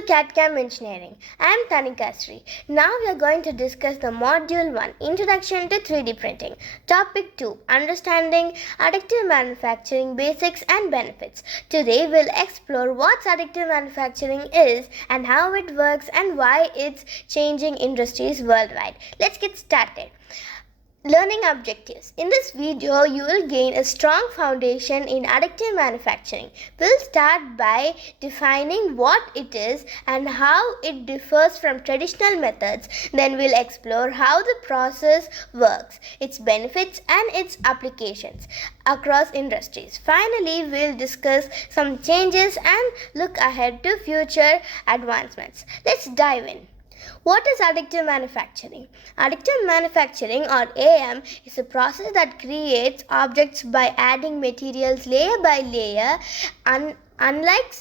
to CAD/CAM Engineering. I am Tanikasri. Now we are going to discuss the Module 1, Introduction to 3D Printing. Topic 2, Understanding Additive Manufacturing Basics and Benefits. Today we'll explore what additive manufacturing is and how it works and why it's changing industries worldwide. Let's get started. Learning objectives. In this video, you will gain a strong foundation in additive manufacturing. We'll start by defining what it is and how it differs from traditional methods. Then we'll explore how the process works, its benefits and its applications across industries. Finally, we'll discuss some changes and look ahead to future advancements. Let's dive in. What is additive manufacturing? Additive manufacturing, or AM, is a process that creates objects by adding materials layer by layer. Unlike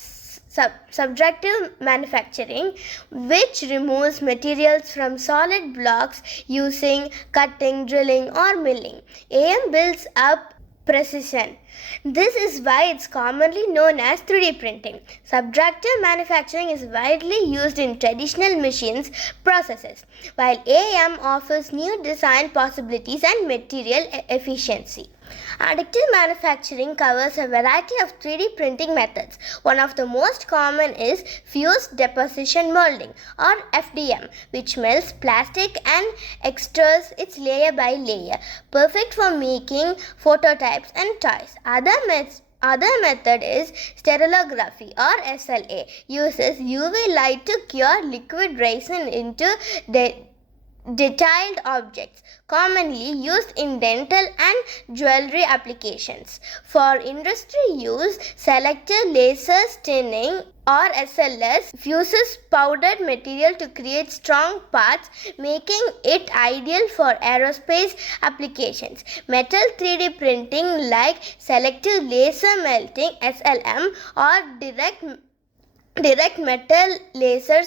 subtractive manufacturing, which removes materials from solid blocks using cutting, drilling, or milling, AM builds up precision. This is why it's commonly known as 3D printing. Subtractive manufacturing is widely used in traditional machines processes, while AM offers new design possibilities and material efficiency. Additive manufacturing covers a variety of 3D printing methods. One of the most common is fused deposition molding, or FDM, which melts plastic and extrudes it layer by layer, perfect for making prototypes and toys. Other method is stereolithography, or SLA, uses UV light to cure liquid resin into detailed objects, commonly used in dental and jewelry applications. For industry use, selective laser stinning, or SLS, fuses powdered material to create strong parts, making it ideal for aerospace applications. Metal 3D printing like selective laser melting, SLM, or direct metal laser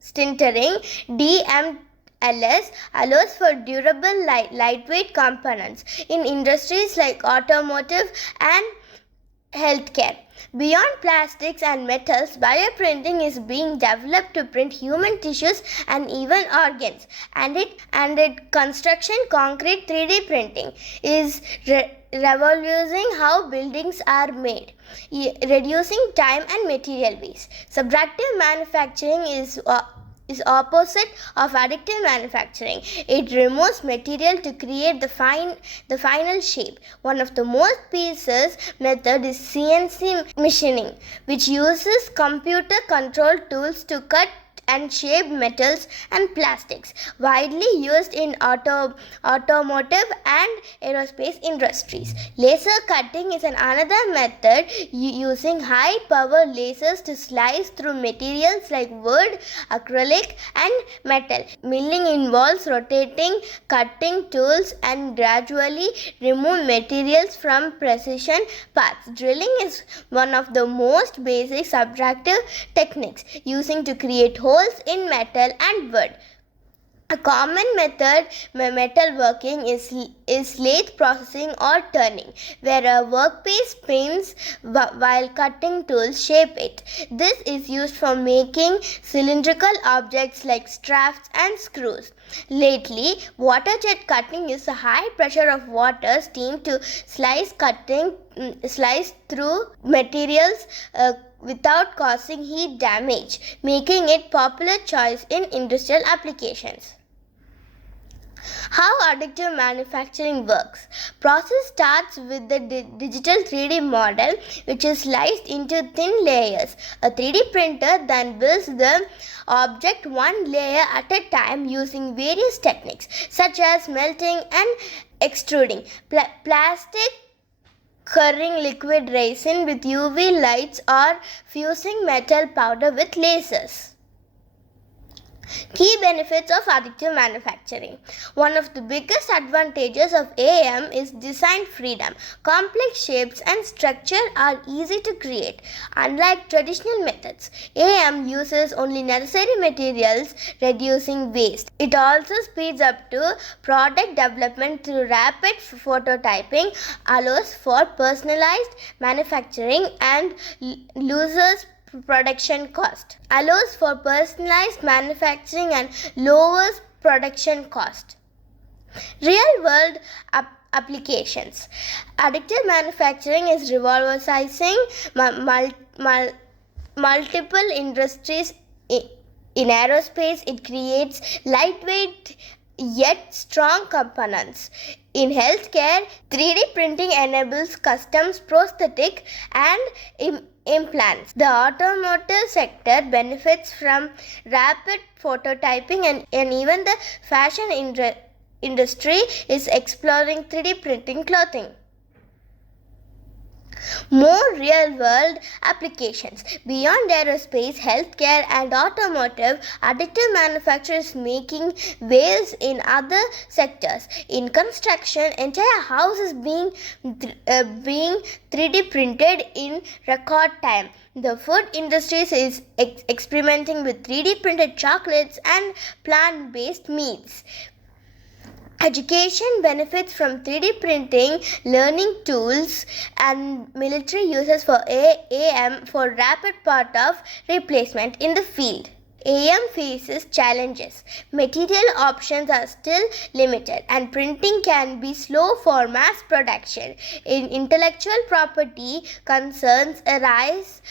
sintering, DMLS, allows for durable lightweight components in industries like automotive and healthcare. Beyond plastics and metals, bioprinting is being developed to print human tissues and even organs. And construction concrete 3D printing is revolutionizing how buildings are made, reducing time and material waste. Subtractive manufacturing is opposite of additive manufacturing. It removes material to create the final shape. One of the most pieces method is CNC machining, which uses computer controlled tools to cut and shape metals and plastics, widely used in automotive and aerospace industries. Laser cutting is another method using high power lasers to slice through materials like wood, acrylic, and metal. Milling involves rotating cutting tools and gradually remove materials from precision paths. Drilling is one of the most basic subtractive techniques, using to create holes in metal and wood. A common method metalworking is lathe processing or turning, where a workpiece spins while cutting tools shape it. This is used for making cylindrical objects like straps and screws. Lately, water jet cutting is a high pressure of water steam to slice through materials without causing heat damage, making it popular choice in industrial applications. How additive manufacturing works. Process starts with the digital 3D model, which is sliced into thin layers. A 3D printer then builds the object one layer at a time using various techniques such as melting and extruding, plastic curing liquid resin with UV lights, or fusing metal powder with lasers. Key benefits of additive manufacturing. One of the biggest advantages of AM is design freedom. Complex shapes and structure are easy to create. Unlike traditional methods, AM uses only necessary materials, reducing waste. It also speeds up to product development through rapid prototyping, allows for personalized manufacturing, and loses production cost, allows for personalized manufacturing and lowers production cost. Real world applications. Additive manufacturing is revolutionizing multiple industries. In aerospace, it creates lightweight yet strong components. In healthcare, 3D printing enables custom prosthetic and implants. The automotive sector benefits from rapid prototyping, and even the fashion industry is exploring 3D printing clothing. More real-world applications. Beyond aerospace, healthcare, and automotive, additive manufacturing is making waves in other sectors. In construction, entire houses being 3D printed in record time. The food industry is experimenting with 3D printed chocolates and plant-based meats. Education benefits from 3D printing, learning tools, and military uses for AM for rapid part of replacement in the field. AM faces challenges. Material options are still limited, and printing can be slow for mass production. Intellectual property concerns arise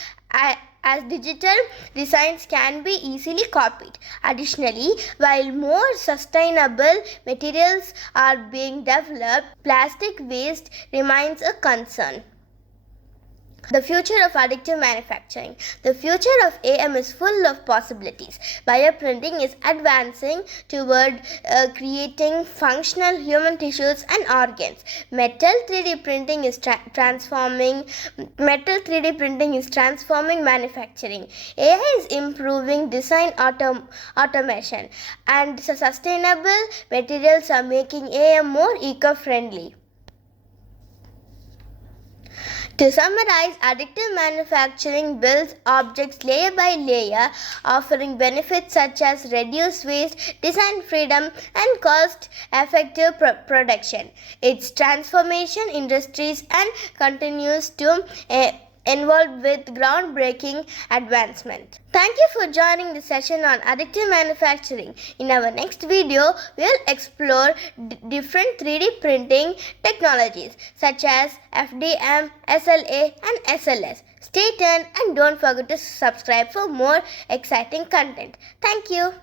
as digital designs can be easily copied. Additionally, while more sustainable materials are being developed, plastic waste remains a concern. The future of additive manufacturing. The future of AM is full of possibilities. Bioprinting is advancing toward creating functional human tissues and organs. Metal 3D printing is transforming manufacturing. AI is improving design automation, and sustainable materials are making AM more eco-friendly. To summarize, additive manufacturing builds objects layer by layer, offering benefits such as reduced waste, design freedom, and cost-effective production. Its transformation industries and continues to involved with groundbreaking advancement. Thank you for joining the session on additive manufacturing. In our next video, we will explore different 3D printing technologies such as FDM, SLA, and SLS. Stay tuned and don't forget to subscribe for more exciting content. Thank you.